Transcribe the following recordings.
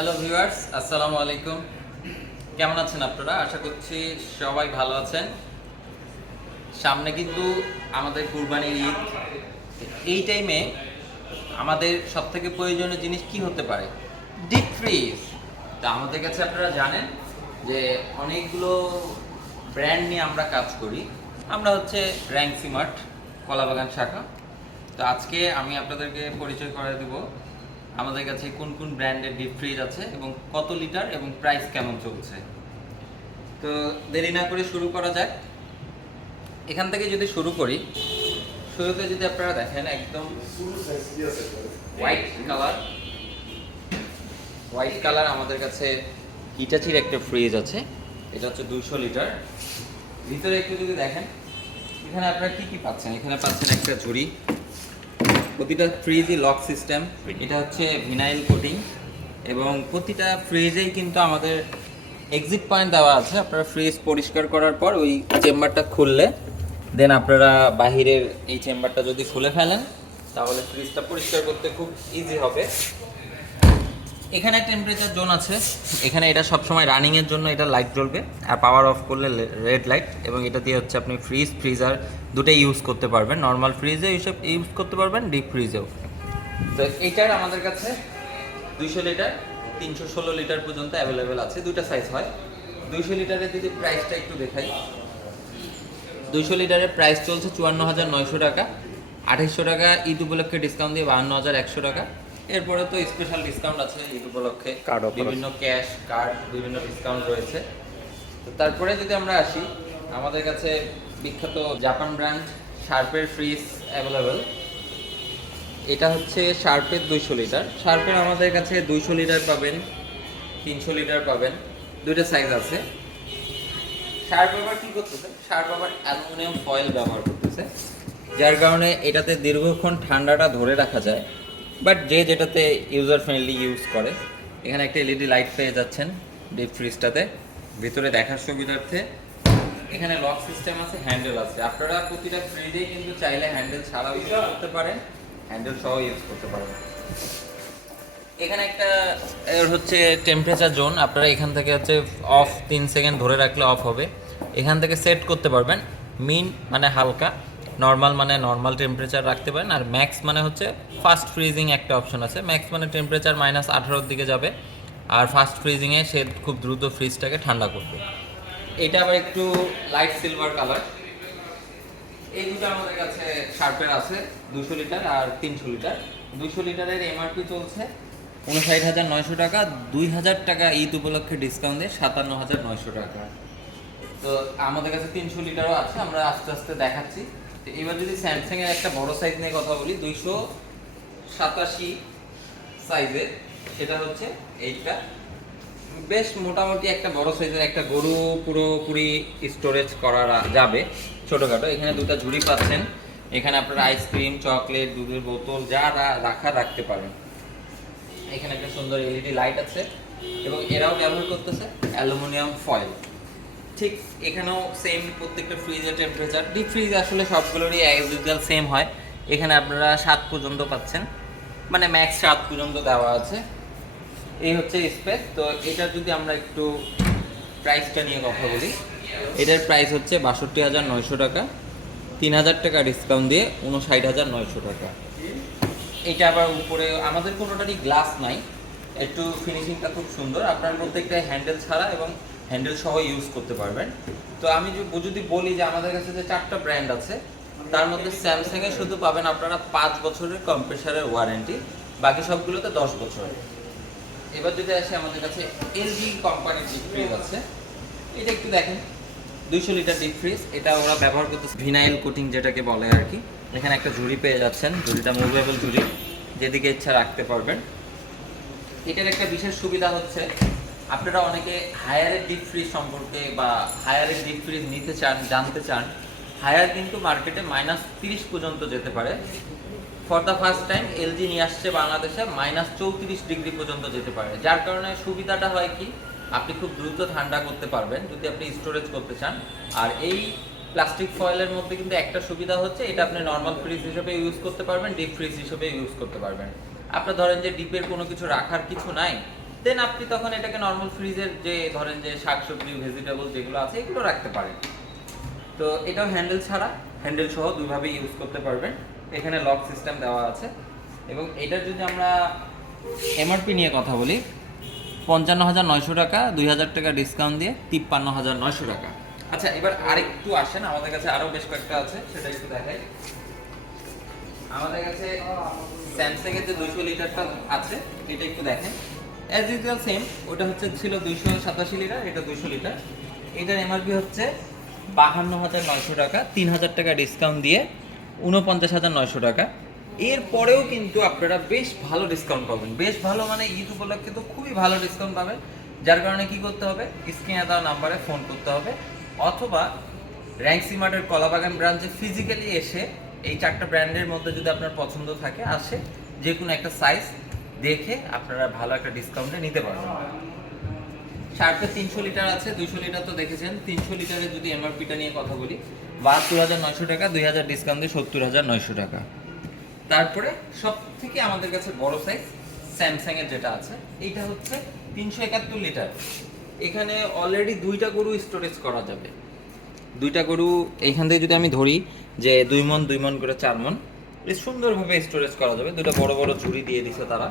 Hello viewers, আসসালামু আলাইকুম। কেমন আছেন আপনারা? আশা করছি সবাই ভালো আছেন। সামনে কিন্তু আমাদের কুরবানির ঈদ। এই টাইমে আমাদের সবথেকে প্রয়োজনীয় জিনিস কি হতে পারে? Deep fridge. তো আমাদের কাছে আপনারা জানেন যে অনেকগুলো ব্র্যান্ড নিয়ে আমরা কাজ করি। আমরা হচ্ছে র্যাঙ্কসিমার্ট কলাবাগান শাখা। তো আজকে আমি আপনাদেরকে পরিচয় করে দেব আমাদের কাছে কোন কোন ব্র্যান্ডের ডিপ ফ্রিজ আছে এবং কত লিটার এবং প্রাইস কেমন চলছে। তো দেরি না করে শুরু করা যাক। এখান থেকে যদি শুরু করি, শুরুতে যদি আপনারা দেখেন একদম হোয়াইট কালার আমাদের কাছে হিটাচির একটা ফ্রিজ আছে। এটা হচ্ছে 200 লিটার। ভিতরে একটু যদি দেখেন, এখানে আপনারা কি কি পাচ্ছেন? এখানে পাচ্ছেন একটা ঝুড়ি, প্রতিটা ফ্রিজই লক সিস্টেম, এটা হচ্ছে ভিনাইল কোটিং এবং প্রতিটা ফ্রিজেই কিন্তু আমাদের এক্সিট পয়েন্ট দেওয়া আছে। আপনারা ফ্রিজ পরিষ্কার করার পর ওই চেম্বারটা খুললে দেন আপনারা বাহিরের এই চেম্বারটা যদি খুলে ফেলেন তাহলে ফ্রিজটা পরিষ্কার করতে খুব ইজি হবে। এখানে টেম্পারেচার জোন আছে, এখানে এটা সবসময় রানিংয়ের জন্য এটা লাইট জ্বলবে আর পাওয়ার অফ করলে রেড লাইট, এবং এটা দিয়ে হচ্ছে আপনি ফ্রিজার দুটোই ইউজ করতে পারবেন। নর্মাল ফ্রিজে এইসব ইউজ করতে পারবেন, ডিপ ফ্রিজেও। তো এইটার আমাদের কাছে 200 লিটার 316 লিটার পর্যন্ত অ্যাভেলেবেল আছে, দুটো সাইজ হয়। 200 লিটারের যদি প্রাইসটা একটু দেখাই, 200 লিটারের প্রাইস চলছে 54,900 টাকা। 2800 টাকা ঈদ উপলক্ষে ডিসকাউন্ট দিয়ে 52,100 টাকা। এরপরে তো স্পেশাল ডিসকাউন্ট আছে ঈদ উপলক্ষে, বিভিন্ন ক্যাশ কার্ড বিভিন্ন ডিসকাউন্ট রয়েছে। তো তারপরে যদি আমরা আসি, আমাদের কাছে বিখ্যাত জাপান ব্র্যান্ড শার্পের ফ্রিজ অ্যাভেলেবেল। এটা হচ্ছে শার্পের 200 লিটার। শার্পের আমাদের কাছে 200 লিটার পাবেন, 300 লিটার পাবেন, দুইটা সাইজ আছে। শার্প আবার কি করতেছে? শার্প আবার অ্যালুমিনিয়াম ফয়েল ব্যবহার করতেছে, যার কারণে এটাতে দীর্ঘক্ষণ ঠান্ডাটা ধরে রাখা যায়। বাট যে যেটাতে ইউজার ফ্রেন্ডলি ইউজ করে। এখানে একটা এলইডি লাইট পেয়ে যাচ্ছেন ডিপ ফ্রিজটাতে, ভিতরে দেখার সুবিধার্থে। এখানে লক সিস্টেম আছে, হ্যান্ডেল আছে। আপনারা প্রতিটা ফ্রিজেই কিন্তু চাইলে হ্যান্ডেল ছাড়াও ইউজ করতে পারেন, হ্যান্ডেল সহ ইউজ করতে পারেন। এখানে একটা হচ্ছে টেম্পারেচার জোন, আপনারা এখান থেকে হচ্ছে অফ 3 সেকেন্ড ধরে রাখলে অফ হবে। এখান থেকে সেট করতে পারবেন, মিন মানে হালকা, নর্মাল মানে নর্মাল টেম্পারেচার রাখতে পারেন, আর ম্যাক্স মানে হচ্ছে ফাস্ট ফ্রিজিং একটা অপশন আছে। ম্যাক্স মানে টেম্পারেচার -18 দিকে যাবে, আর ফাস্ট ফ্রিজিংয়ে সে খুব দ্রুত ফ্রিজটাকে ঠান্ডা করবে। এটা আবার একটু লাইট সিলভার কালার। এই দুটো আমাদের কাছে শার্পের আছে, 200 লিটার আর 300 লিটার। 200 লিটারের এমআরপি চলছে 59,900 টাকা, 2,000 টাকা ঈদ উপলক্ষে ডিসকাউন্ট দিয়ে 57,900 টাকা। তো আমাদের কাছে 300 লিটারও আছে, আমরা আস্তে আস্তে দেখাচ্ছি। তো এবার যদি স্যামসাং এর একটা বড় সাইজ নিয়ে কথা বলি, 287 সাইজের, সেটা হচ্ছে এইটা। বেশ মোটামুটি একটা বড় সাইজের একটা গরু পুরোপুরি স্টোরেজ করা যাবে ছোটোখাটো। এখানে দুটো ঝুড়ি পাচ্ছেন, এখানে আপনারা আইসক্রিম, চকলেট, দুধের বোতল যা রাখতে পারেন। এখানে একটা সুন্দর এলইডি লাইট আছে এবং এরাও ব্যবহার করতেছে অ্যালুমিনিয়াম ফয়েল। ঠিক এখানেও সেম, প্রত্যেকটা ফ্রিজের টেম্পারেচার, ডিপ ফ্রিজ আসলে সবগুলোরই অ্যাজ ইউজুয়াল সেম হয়। এখানে আপনারা 7 পর্যন্ত পাচ্ছেন, মানে ম্যাক্স 7 পর্যন্ত দেওয়া আছে। এই হচ্ছে স্পেস। তো এটার যদি আমরা একটু প্রাইসটা নিয়ে কথা বলি, এটার প্রাইস হচ্ছে 62,900 টাকা, 3,000 টাকা ডিসকাউন্ট দিয়ে 59,900 টাকা। এটা আবার উপরে আমাদের কোনোটারই গ্লাস নাই, একটু ফিনিশিংটা খুব সুন্দর। আপনার প্রত্যেকটা হ্যান্ডেল ছাড়া এবং হ্যান্ডেল সহ ইউজ করতে পারবেন। তো আমি যদি বলি যে আমাদের কাছে যে 4টা ব্র্যান্ড আছে, তার মধ্যে স্যামসাংয়ে শুধু পাবেন আপনারা 5 বছরের কম্প্রেসারের ওয়ারেন্টি, বাকি সবগুলোতে 10 বছর। এবার যদি আসে, আমাদের কাছে এলজি কোম্পানির ডিপ ফ্রিজ আছে। এটা একটু দেখেন, 200 লিটার ডিপ ফ্রিজ। এটা ওরা ব্যবহার করতেছে ভিনাইল কোটিং, যেটাকে বলে আর কি। এখানে একটা ঝুড়ি পেয়ে যাচ্ছেন, ঝুড়িটা মুভেবল ঝুড়ি, যেদিকে ইচ্ছা রাখতে পারবেন। এটার একটা বিশেষ সুবিধা হচ্ছে, আপনারা অনেকে হায়ারের ডিপ ফ্রিজ সম্পর্কে বা হায়ারের ডিপ ফ্রিজ নিতে চান, জানতে চান। হায়ার কিন্তু মার্কেটে -30 পর্যন্ত যেতে পারে। For the first time LG নিয়ে আসছে বাংলাদেশে, -34 ডিগ্রি পর্যন্ত যেতে পারে। যার কারণে সুবিধাটা হয় কি, আপনি খুব দ্রুত ঠান্ডা করতে পারবেন যদি আপনি স্টোরেজ করতে চান। আর এই প্লাস্টিক ফয়েলের মধ্যে কিন্তু একটা সুবিধা হচ্ছে, এটা আপনি নর্মাল ফ্রিজ হিসেবে ইউজ করতে পারবেন, ডিপ ফ্রিজ হিসেবে ইউজ করতে পারবেন। আপনার ধরেন যে ডিপের কোনো কিছু রাখার কিছু নাই, দেন আপনি তখন এটাকে নর্মাল ফ্রিজের যে ধরেন যে শাকসবজি ভেজিটেবল যেগুলো আছে এগুলো রাখতে পারেন। তো এটাও হ্যান্ডেল ছাড়া, হ্যান্ডেল সহ দুইভাবে ইউজ করতে পারবেন। এখানে লক সিস্টেম দেওয়া আছে। এবং এটার যদি আমরা এমআরপি নিয়ে কথা বলি, ৫৫,৯০০ টাকা, ২,০০০ টাকা ডিসকাউন্ট দিয়ে ৫৩,৯০০ টাকা। আচ্ছা, এবার আরেকটু আসেন, আমাদের কাছে আরও বেশ কয়েকটা আছে, সেটা একটু দেখাই। আমাদের কাছে স্যামসাং এর যে ২০০ লিটারটা আছে এটা একটু দেখেন। অ্যাজ ইউজুয়াল সেম, ওটা ছিল ২৮৭ লিটার, এটা ২০০ লিটার। এটার এমআরপি হচ্ছে ৫২,৯০০ টাকা, ৩,০০০ টাকা ডিসকাউন্ট দিয়ে ৪৯,৯০০ টাকা। এরপরেও কিন্তু আপনারা বেশ ভালো ডিসকাউন্ট পাবেন, বেশ ভালো মানে ঈদ উপলক্ষে তো খুবই ভালো ডিসকাউন্ট পাবেন। যার কারণে কি করতে হবে, স্ক্রিনে দেওয়া নাম্বারে ফোন করতে হবে, অথবা র্যাঙ্কসি মার্টের কলাবাগান ব্রাঞ্চে ফিজিক্যালি এসে এই 4টা ব্র্যান্ডের মধ্যে যদি আপনার পছন্দ থাকে আসে যে কোনো একটা সাইজ দেখে আপনারা ভালো একটা ডিসকাউন্টে নিতে পারবেন। শার্পে ৩০০ লিটার আছে, ২০০ লিটার তো দেখেছেন। ৩০০ লিটারের যদি এমআরপিটা নিয়ে কথা বলি, ৭২,৯০০ টাকা, ২,০০০ ডিসকাউন্ট দিয়ে ৭০,৯০০ টাকা। তারপরে সব থেকে আমাদের কাছে বড় সাইজ স্যামসাং এর যেটা আছে, এইটা হচ্ছে ৩৭১ লিটার। এখানে অলরেডি 2টা গরু স্টোরেজ করা যাবে। 2টা গরু এইখান থেকে যদি আমি ধরি যে 2 মণ 2 মণ করে 4 মণ, বেশ সুন্দরভাবে স্টোরেজ করা যাবে। 2টা বড় বড় ঝুড়ি দিয়ে দিছে তারা,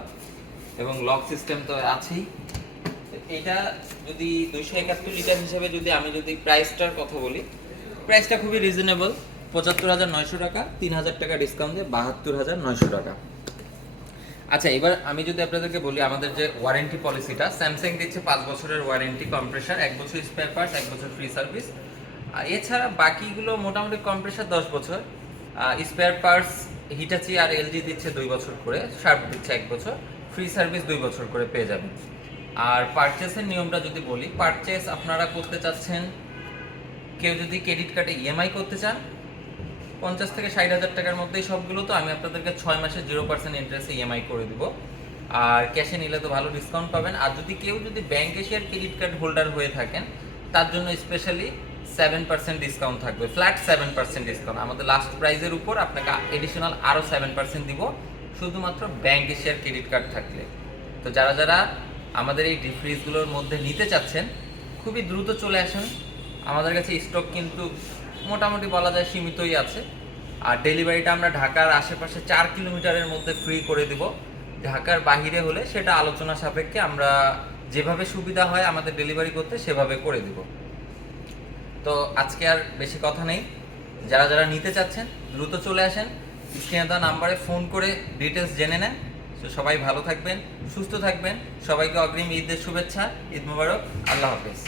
এবং লক সিস্টেম তো আছেই। এটা যদি 271 লিটার হিসেবে আমি যদি প্রাইসটার কথা বলি, প্রাইসটা খুবই রিজনেবল, ৭৫,৯০০ টাকা, ৩,০০০ টাকা ডিসকাউন্ট দিয়ে ৭২,৯০০ টাকা। আচ্ছা, এবার আমি যদি আপনাদেরকে বলি আমাদের যে ওয়ারেন্টি পলিসিটা, স্যামসাং দিচ্ছে 5 বছরের ওয়ারেন্টি, কম্প্রেসার 1 বছর, স্পেয়ার পার্টস 1 বছর ফ্রি সার্ভিস। আর এছাড়া বাকিগুলো মোটামুটি কম্প্রেসার 10 বছর, স্পেয়ার পার্টস হিটাচি আর এলজি দিচ্ছে 2 বছর করে, শার্প দিচ্ছে 1 বছর, ফ্রি সার্ভিস 2 বছর করে পেয়ে যাবেন। আর পারচেসের নিয়মটা যদি বলি, পারচেস আপনারা করতে চাচ্ছেন, কেউ যদি ক্রেডিট কার্ডে ইএমআই করতে চান 50 থেকে 60,000 টাকার মধ্যেই সবগুলো, তো আমি আপনাদেরকে 6 মাসে 0% ইন্টারেস্টে ইএমআই করে দিব। আর ক্যাশে নিলে তো ভালো ডিসকাউন্ট পাবেন। আর কেউ যদি ব্যাংক এশিয়ার ক্রেডিট কার্ড হোল্ডার হয়ে থাকেন, তার জন্য স্পেশালি 7% ডিসকাউন্ট থাকবে, ফ্ল্যাট 7% ডিসকাউন্ট। আমাদের লাস্ট প্রাইজের উপর আপনাকে এডিশনাল আরও 7% দিব, শুধুমাত্র ব্যাংক এশিয়ার ক্রেডিট কার্ড থাকলে। তো যারা আমাদের এই ডিপ ফ্রিজগুলোর মধ্যে নিতে চাচ্ছেন, খুবই দ্রুত চলে আসেন। আমাদের কাছে স্টক কিন্তু মোটামুটি বলা যায় সীমিতই আছে। আর ডেলিভারিটা আমরা ঢাকার আশেপাশে 4 কিলোমিটারের মধ্যে ফ্রি করে দিব। ঢাকার বাহিরে হলে সেটা আলোচনা সাপেক্ষে আমরা যেভাবে সুবিধা হয় আমাদের ডেলিভারি করতে সেভাবে করে দিব। তো আজকে আর বেশি কথা নেই, যারা নিতে চাচ্ছেন দ্রুত চলে আসেন, স্ক্রিনে দেওয়া নাম্বারে ফোন করে ডিটেলস জেনে নেন। তো সবাই ভালো থাকবেন, সুস্থ থাকবেন, সবাইকে অগ্রিম ঈদের শুভেচ্ছা, ঈদ মোবারক, আল্লাহ হাফেজ।